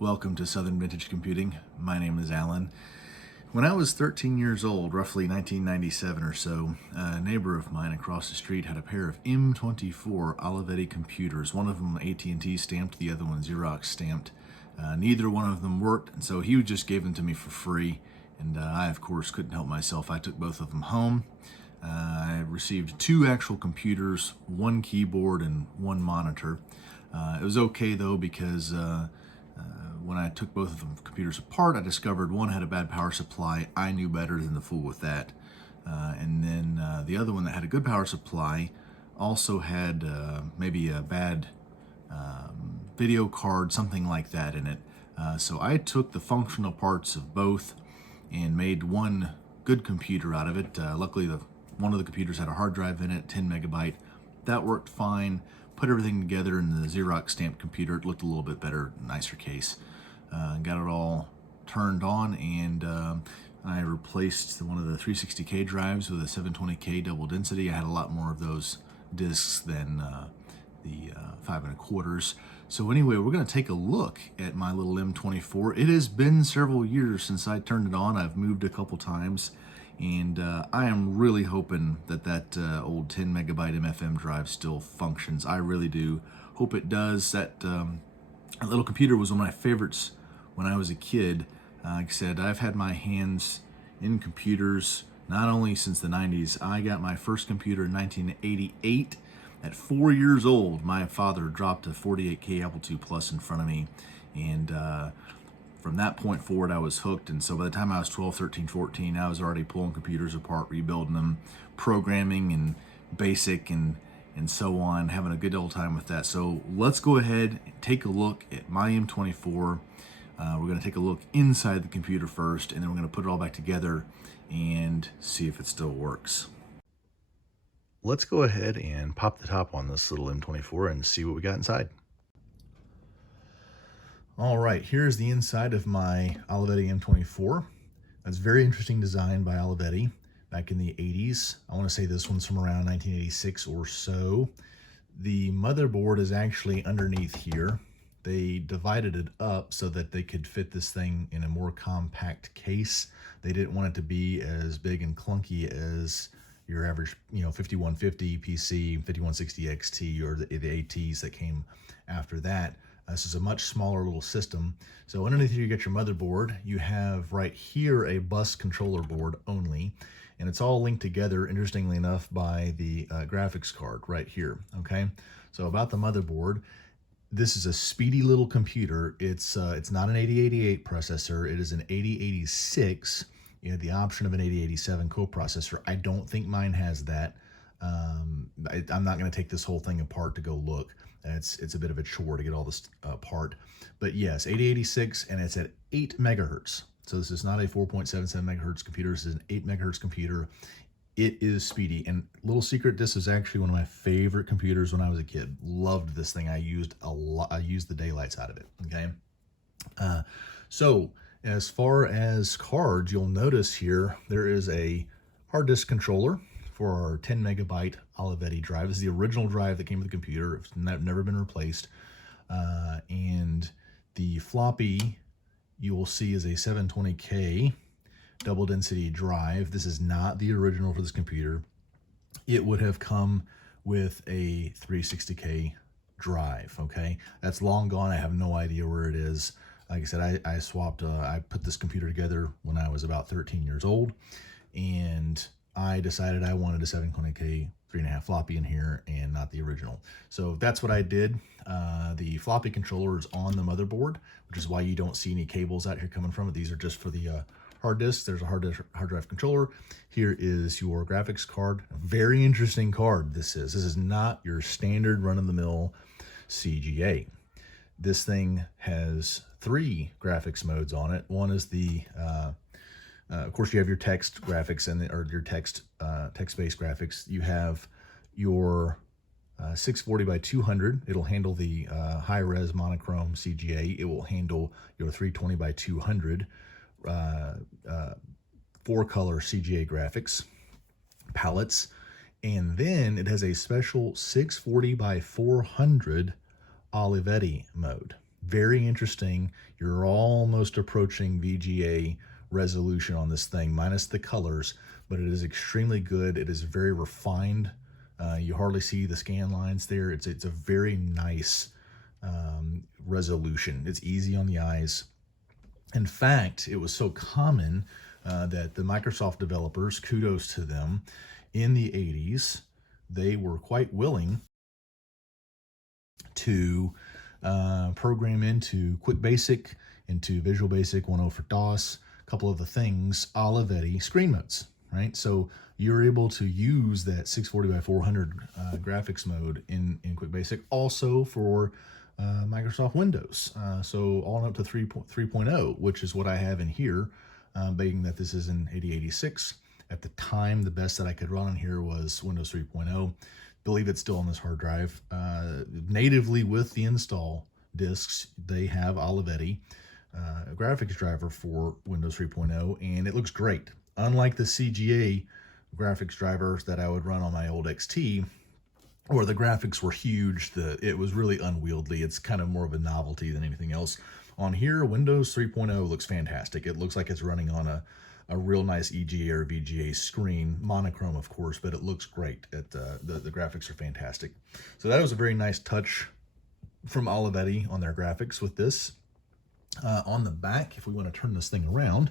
Welcome to Southern Vintage Computing. My name is Alan. When I was 13 years old, roughly 1997 or so, a neighbor of mine across the street had a pair of M24 Olivetti computers. One of them AT&T stamped, the other one Xerox stamped. Neither one of them worked, and so he just gave them to me for free. And I, of course, couldn't help myself. I took both of them home. I received two actual computers, one keyboard and one monitor. It was okay though, because when I took both of the computers apart, I discovered one had a bad power supply. I knew better than to fool with that. And then the other one that had a good power supply also had maybe a bad video card, something like that in it. So I took the functional parts of both and made one good computer out of it. Luckily, one of the computers had a hard drive in it, 10 megabyte. That worked fine. Put everything together in the Xerox stamped computer. It looked a little bit better, nicer case. Got it all turned on, and I replaced one of the 360K drives with a 720K double density. I had a lot more of those discs than the 5 1/4. So anyway, we're going to take a look at my little M24. It has been several years since I turned it on. I've moved a couple times, and I am really hoping that that old 10 megabyte MFM drive still functions. I really do hope it does. That little computer was one of my favorites when I was a kid. Like I said, I've had my hands in computers not only since the 90s. I got my first computer in 1988. At 4 years old, my father dropped a 48K Apple II Plus in front of me, and from that point forward, I was hooked. And so by the time I was 12, 13, 14, I was already pulling computers apart, rebuilding them, programming and BASIC and so on, having a good old time with that. So let's go ahead and take a look at my M24. We're going to take a look inside the computer first, and then we're going to put it all back together and see if it still works. Let's go ahead and pop the top on this little M24 and see what we got inside. All right, here's the inside of my Olivetti M24. That's very interesting design by Olivetti back in the 80s. I want to say this one's from around 1986 or so. The motherboard is actually underneath here. They divided it up so that they could fit this thing in a more compact case. They didn't want it to be as big and clunky as your average, 5150 PC, 5160 XT, or the ATs that came after that. This is a much smaller little system. So underneath here, you get your motherboard. You have right here a bus controller board only, and it's all linked together, interestingly enough, by the graphics card right here, okay? So about the motherboard, this is a speedy little computer. It's not an 8088 processor. It is an 8086. You have the option of an 8087 coprocessor. I don't think mine has that. I'm not going to take this whole thing apart to go look. It's a bit of a chore to get all this apart. But yes, 8086, and it's at 8 megahertz. So this is not a 4.77 megahertz computer. This is an 8 megahertz computer. It is speedy. And little secret, this is actually one of my favorite computers when I was a kid. Loved this thing. I used a lot. I used the daylights out of it. Okay. So as far as cards, you'll notice here there is a hard disk controller for our 10 megabyte Olivetti drive. This is the original drive that came with the computer. It's never been replaced. And the floppy you will see is a 720K double density drive. This is not the original for this computer. It would have come with a 360K drive, okay? That's long gone. I have no idea where it is. Like I said, I swapped, I put this computer together when I was about 13 years old, and I decided I wanted a 720K 3.5 floppy in here and not the original. So that's what I did. The floppy controller is on the motherboard, which is why you don't see any cables out here coming from it. These are just for the hard disk. There's a hard drive controller. Here is your graphics card. A very interesting card this is. This is not your standard run-of-the-mill CGA. This thing has 3 graphics modes on it. One is the of course, you have your text graphics or your text-based graphics. You have your 640 by 200. It'll handle the high-res monochrome CGA. It will handle your 320 by 200 4-color CGA graphics palettes, and then it has a special 640 by 400 Olivetti mode. very interesting. You're almost approaching VGA resolution on this thing, minus the colors, but it is extremely good. It is very refined. You hardly see the scan lines there. It's a very nice resolution. It's easy on the eyes. In fact, it was so common that the Microsoft developers, kudos to them, in the 80s, they were quite willing to program into Quick Basic, into Visual Basic 1.0 for DOS, a couple of the things, Olivetti screen modes, right? So you're able to use that 640 by 400 graphics mode in Quick Basic also for Microsoft Windows. So all up to 3.0, which is what I have in here, being that this is in 8086. At the time, the best that I could run on here was Windows 3.0. Believe it's still on this hard drive. Natively with the install disks, they have Olivetti graphics driver for Windows 3.0, and it looks great. Unlike the CGA graphics drivers that I would run on my old XT, where the graphics were huge, it was really unwieldy. It's kind of more of a novelty than anything else. On here, Windows 3.0 looks fantastic. It looks like it's running on a real nice EGA or VGA screen, monochrome of course, but it looks great. The graphics are fantastic. So that was a very nice touch from Olivetti on their graphics with this. On the back, if we want to turn this thing around,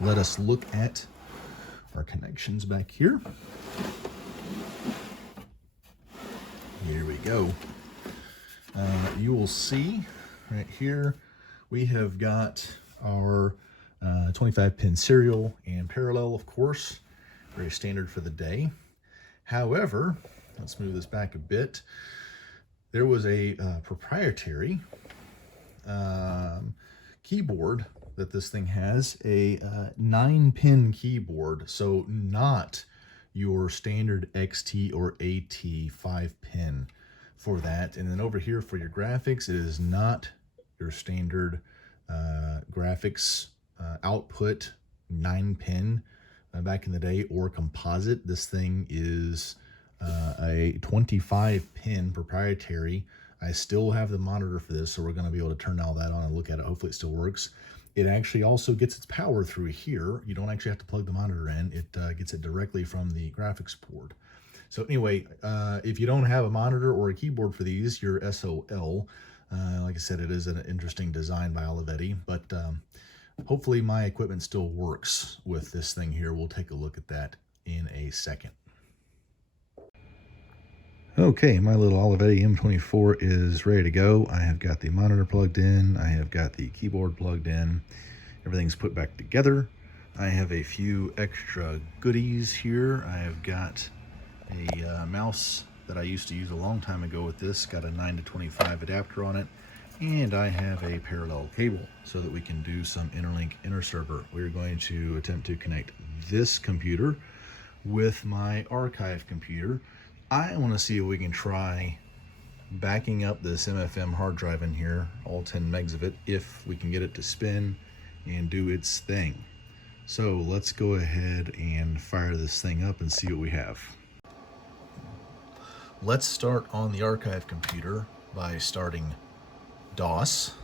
let us look at our connections back here. Here we go. You will see right here, we have got our 25-pin serial and parallel, of course, very standard for the day. However, let's move this back a bit. There was a proprietary keyboard that this thing has, a 9-pin keyboard, so not your standard XT or AT 5-pin for that. And then over here for your graphics, it is not your standard graphics output 9-pin back in the day or composite. This thing is a 25-pin proprietary. I still have the monitor for this, so we're going to be able to turn all that on and look at it. Hopefully it still works. It actually also gets its power through here. You don't actually have to plug the monitor in. It gets it directly from the graphics board. So anyway, if you don't have a monitor or a keyboard for these, you're SOL. Like I said, it is an interesting design by Olivetti, but hopefully my equipment still works with this thing here. We'll take a look at that in a second. Okay, my little Olivetti M24 is ready to go. I have got the monitor plugged in. I have got the keyboard plugged in. Everything's put back together. I have a few extra goodies here. I have got a mouse that I used to use a long time ago with this. Got a 9 to 25 adapter on it. And I have a parallel cable so that we can do some interlink interserver. We're going to attempt to connect this computer with my archive computer. I want to see if we can try backing up this MFM hard drive in here, all 10 megs of it, if we can get it to spin and do its thing. So let's go ahead and fire this thing up and see what we have. Let's start on the archive computer by starting DOS.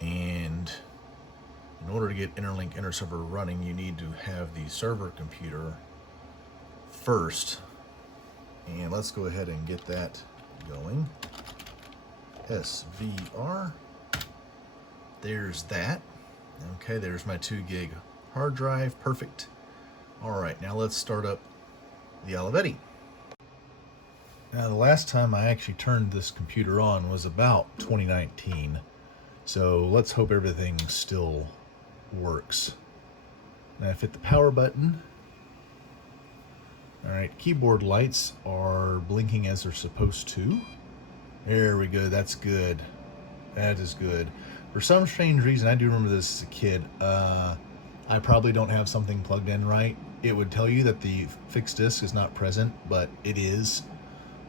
And in order to get interlink interserver running, you need to have the server computer first. And let's go ahead and get that going. SVR. There's that. Okay, there's my 2 gig hard drive. Perfect. All right, now let's start up the Olivetti. Now, the last time I actually turned this computer on was about 2019. So let's hope everything still works. Now, I've hit the power button. All right, keyboard lights are blinking as they're supposed to. There we go, that's good. That is good. For some strange reason, I do remember this as a kid. I probably don't have something plugged in right. It would tell you that the fixed disk is not present, but it is.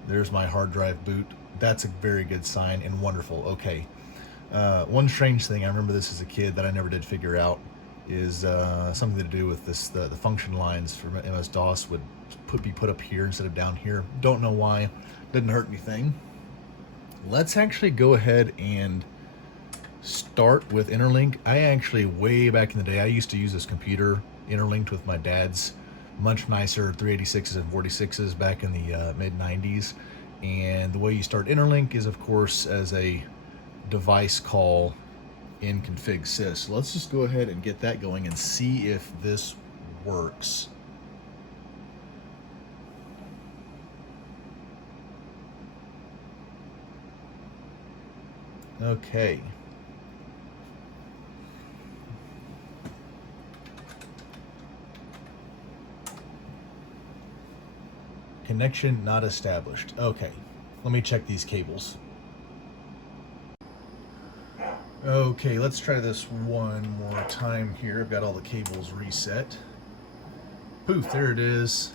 There's my hard drive boot. That's a very good sign and wonderful. Okay. One strange thing, I remember this as a kid that I never did figure out, is something to do with this. The function lines for MS-DOS would be put up here instead of down here. Don't know why. Didn't hurt anything. Let's actually go ahead and start with interlink. I actually, way back in the day, I used to use this computer interlinked with my dad's much nicer 386s and 46s back in the mid 90s. And the way you start interlink is, of course, as a device call in config sys. So let's just go ahead and get that going and see if this works. Okay. Connection not established. Okay, let me check these cables. Okay, let's try this one more time here. I've got all the cables reset. Poof, there it is.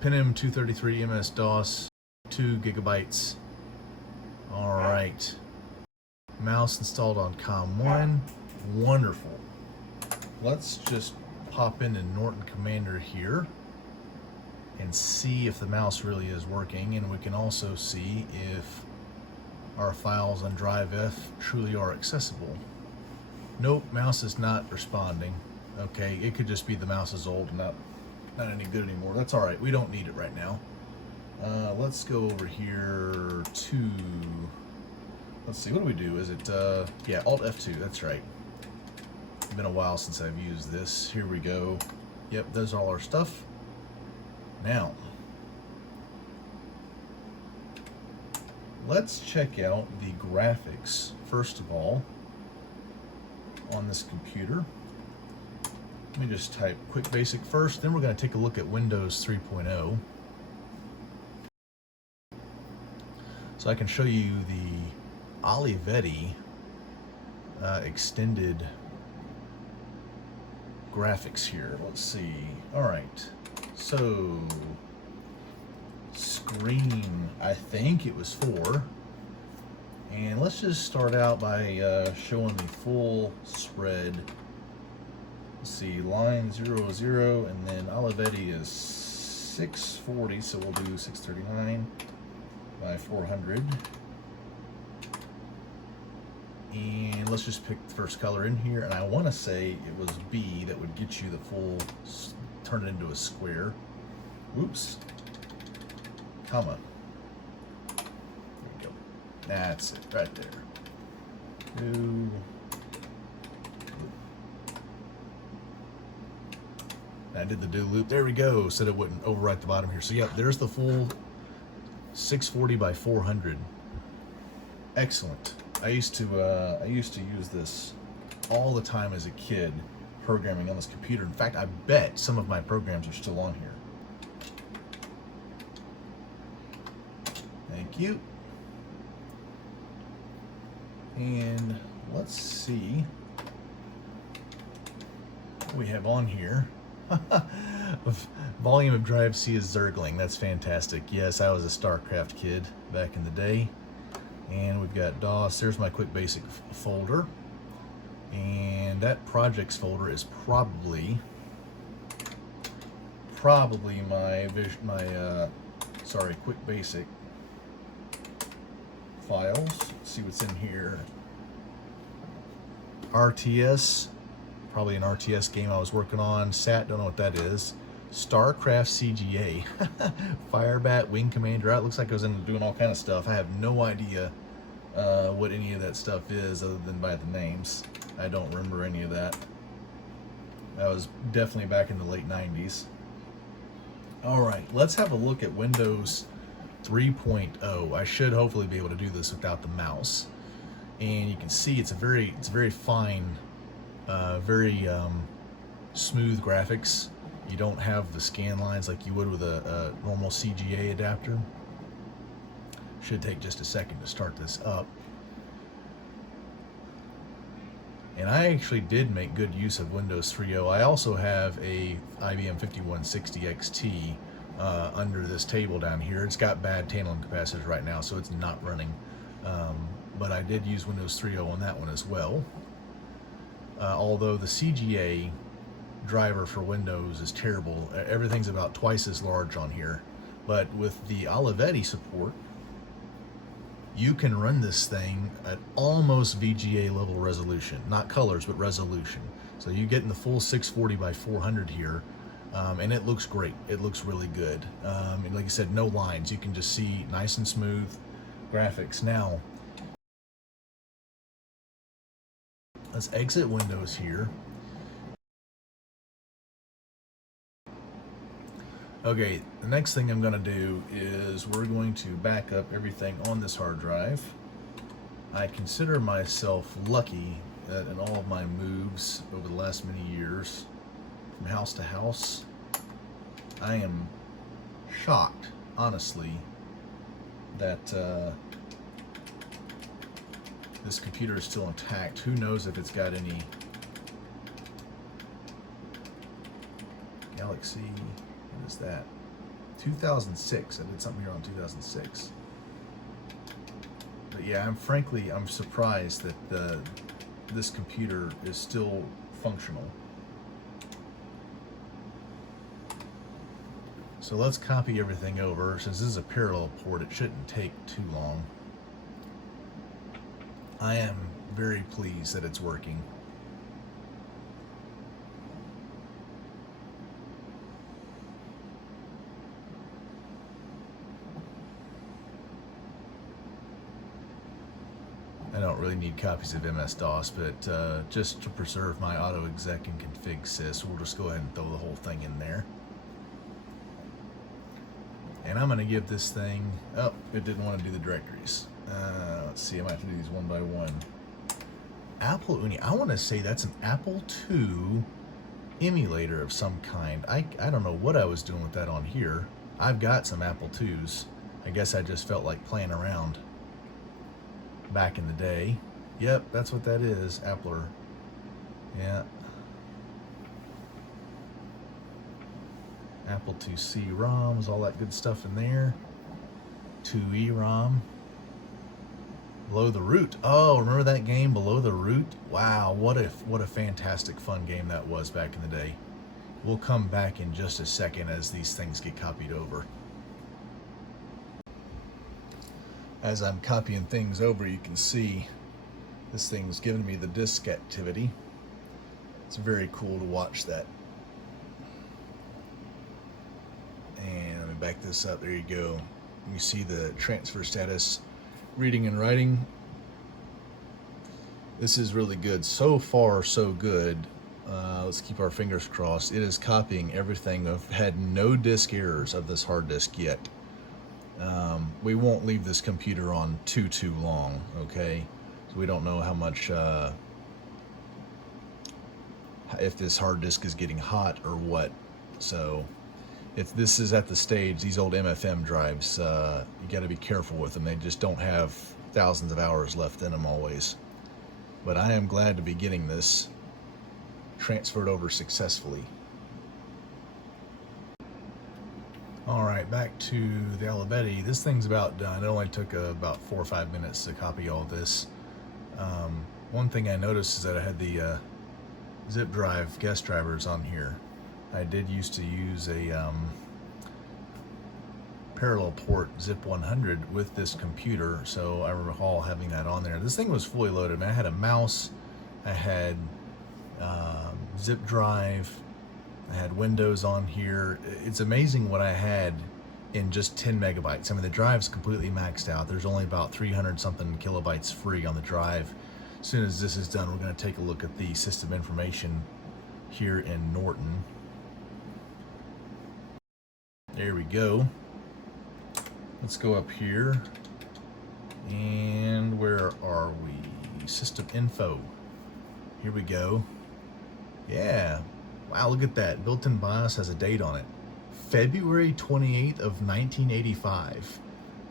PNM233 MS-DOS, 2 gigabytes. All right. Mouse installed on COM1. Wonderful. Let's just pop into Norton Commander here and see if the mouse really is working, and we can also see if our files on drive F truly are accessible. Nope, mouse is not responding. Okay, it could just be the mouse is old and not any good anymore. That's all right, we don't need it right now. Let's go over here to, let's see, what do we do? Is it, yeah, Alt F2, that's right. It's been a while since I've used this. Here we go. Yep, there's all our stuff. Now, let's check out the graphics, first of all, on this computer. Let me just type Quick Basic first, then we're going to take a look at Windows 3.0. So I can show you the Olivetti extended graphics here. Let's see. All right. So, screen, I think it was 4. And let's just start out by showing the full spread. Let's see, line 0, 0, and then Olivetti is 640, so we'll do 639 by 400. And let's just pick the first color in here, and I want to say it was B that would get you the full, turn it into a square. Oops. Comma. There we go. That's it, right there. Ooh. I did the do loop. There we go. Said it wouldn't overwrite the bottom here. So yeah, there's the full 640 by 400. Excellent. I used to use this all the time as a kid, programming on this computer. In fact, I bet some of my programs are still on here. Thank you. And let's see what we have on here. Volume of drive C is Zergling. That's fantastic. Yes, I was a StarCraft kid back in the day. And we've got DOS. There's my Quick Basic folder. And that projects folder is probably my Quick Basic files. Let's see what's in here. RTS, probably an RTS game I was working on. SAT, don't know what that is. StarCraft CGA, Firebat, Wing Commander. It looks like I was doing all kind of stuff. I have no idea what any of that stuff is other than by the names. I don't remember any of that. That was definitely back in the late 90s. All right, let's have a look at Windows 3.0. I should hopefully be able to do this without the mouse. And you can see it's very fine, very smooth graphics. You don't have the scan lines like you would with a normal CGA adapter. Should take just a second to start this up. And I actually did make good use of Windows 3.0. I also have a IBM 5160 XT under this table down here. It's got bad tantalum capacitors right now, so it's not running. But I did use Windows 3.0 on that one as well. Although the CGA driver for Windows is terrible. Everything's about twice as large on here. But with the Olivetti support, you can run this thing at almost VGA level resolution, not colors, but resolution. So you get in the full 640 by 400 here, and it looks great. It looks really good. And like I said, no lines. You can just see nice and smooth graphics. Now, let's exit Windows here. Okay, the next thing I'm going to do is we're going to back up everything on this hard drive. I consider myself lucky that in all of my moves over the last many years, from house to house, I am shocked, honestly, that this computer is still intact. Who knows if it's got any Galaxy... What is that? 2006. I did something here on 2006. But yeah, I'm surprised that this computer is still functional. So let's copy everything over. Since this is a parallel port, it shouldn't take too long. I am very pleased that it's working. I don't really need copies of MS-DOS, but just to preserve my auto exec and config sys, we'll just go ahead and throw the whole thing in there. And I'm going to give this thing, oh, it didn't want to do the directories. Let's see, I might have to do these one by one. Apple Uni, I want to say that's an Apple II emulator of some kind. I don't know what I was doing with that on here. I've got some Apple IIs. I guess I just felt like playing around back in the day. Yep, that's what that is, Appler. Yeah. Apple IIc ROMs, all that good stuff in there. 2E ROM. Below the Root. Oh, remember that game, Below the Root? Wow, what a fantastic fun game that was back in the day. We'll come back in just a second as these things get copied over. As I'm copying things over, you can see this thing's giving me the disk activity. It's very cool to watch that. And let me back this up. There you go. You see the transfer status, reading and writing. This is really good. So far, so good. Let's keep our fingers crossed. It is copying everything. I've had no disk errors of this hard disk yet. We won't leave this computer on too long, okay? So we don't know how much, if this hard disk is getting hot or what. So if this is at the stage, these old MFM drives, you got to be careful with them. They just don't have thousands of hours left in them always. But I am glad to be getting this transferred over successfully. Alright, back to the Olivetti. This thing's about done. It only took about 4 or 5 minutes to copy all this. One thing I noticed is that I had the zip drive guest drivers on here. I did used to use a parallel port zip 100 with this computer, so I recall having that on there. This thing was fully loaded. I mean, I had a mouse, I had zip drive, I had Windows on here. It's amazing what I had in just 10 megabytes. I mean, the drive's completely maxed out. There's only about 300 something kilobytes free on the drive. As soon as this is done, we're going to take a look at the system information here in Norton. There we go. Let's go up here. And where are we? System info. Here we go. Yeah. Wow, look at that. Built-in BIOS has a date on it. February 28th of 1985.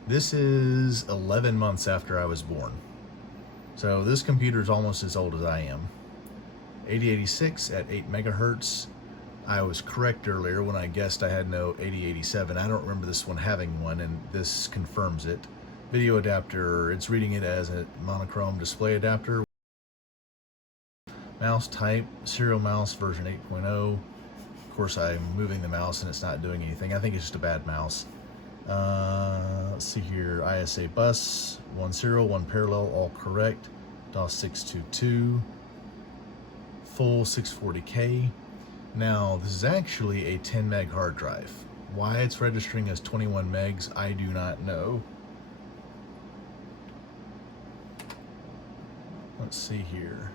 This is 11 months after I was born. So this computer is almost as old as I am. 8086 at 8 megahertz. I was correct earlier when I guessed I had no 8087. I don't remember this one having one, and this confirms it. Video adapter, it's reading it as a monochrome display adapter. Mouse type, serial mouse version 8.0. Of course, I'm moving the mouse and it's not doing anything. I think it's just a bad mouse. Let's see here, ISA bus, 1 1 parallel, all correct. DOS 622, full 640K. Now, this is actually a 10 meg hard drive. Why it's registering as 21 megs, I do not know. Let's see here.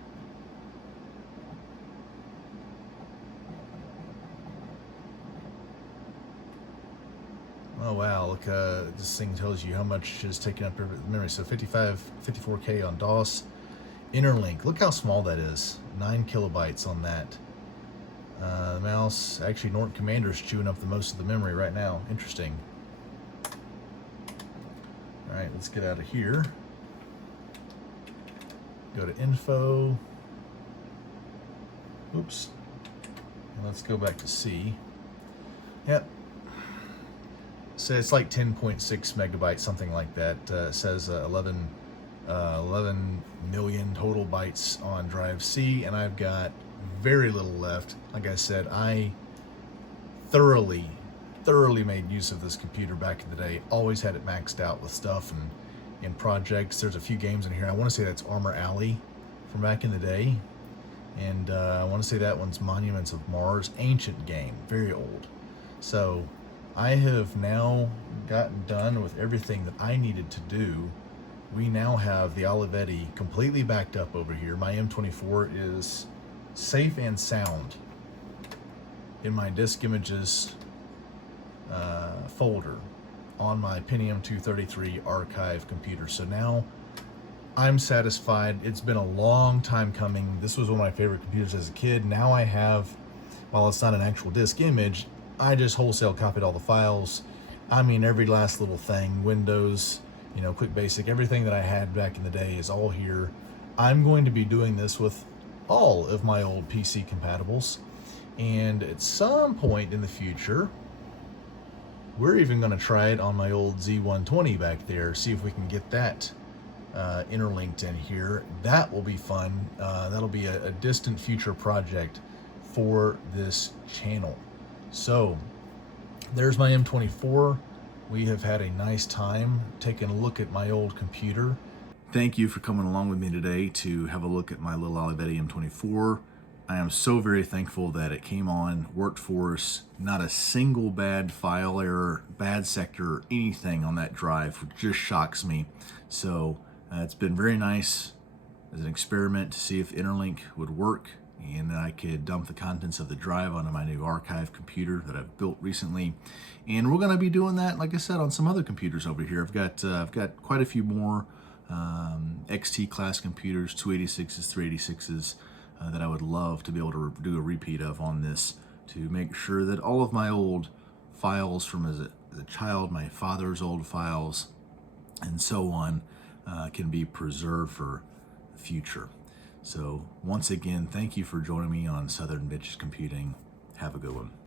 Oh wow, look, this thing tells you how much is taking up memory. So 54K on DOS. Interlink, look how small that is. 9 kilobytes on that. The mouse, actually Norton Commander is chewing up the most of the memory right now. Interesting. All right, let's get out of here. Go to info. Oops. And let's go back to C. Yep. So it's like 10.6 megabytes, something like that. It says 11 million total bytes on drive C, and I've got very little left. Like I said, I thoroughly made use of this computer back in the day. Always had it maxed out with stuff and in projects. There's a few games in here. I want to say that's Armor Alley from back in the day, and I want to say that one's Monuments of Mars, ancient game, very old. So I have now gotten done with everything that I needed to do. We now have the Olivetti completely backed up over here. My M24 is safe and sound in my disk images folder on my Pentium 233 archive computer. So now I'm satisfied. It's been a long time coming. This was one of my favorite computers as a kid. Now I have, while it's not an actual disk image, I just wholesale copied all the files. I mean, every last little thing, Windows, you know, Quick Basic, everything that I had back in the day is all here. I'm going to be doing this with all of my old PC compatibles. And at some point in the future, we're even going to try it on my old Z120 back there, see if we can get that interlinked in here. That will be fun. That'll be a distant future project for this channel. So there's my M24. We have had a nice time taking a look at my old computer. Thank you for coming along with me today to have a look at my little Olivetti M24. I am so very thankful that it came on, worked for us. Not a single bad file error, bad sector, or anything on that drive, which just shocks me. So it's been very nice as an experiment to see if interlink would work, and then I could dump the contents of the drive onto my new archive computer that I've built recently. And we're going to be doing that, like I said, on some other computers over here. I've got quite a few more XT class computers, 286s, 386s, that I would love to be able to do a repeat of on this, to make sure that all of my old files from as a child, my father's old files, and so on, can be preserved for the future. So once again, thank you for joining me on Southern Bitches Computing. Have a good one.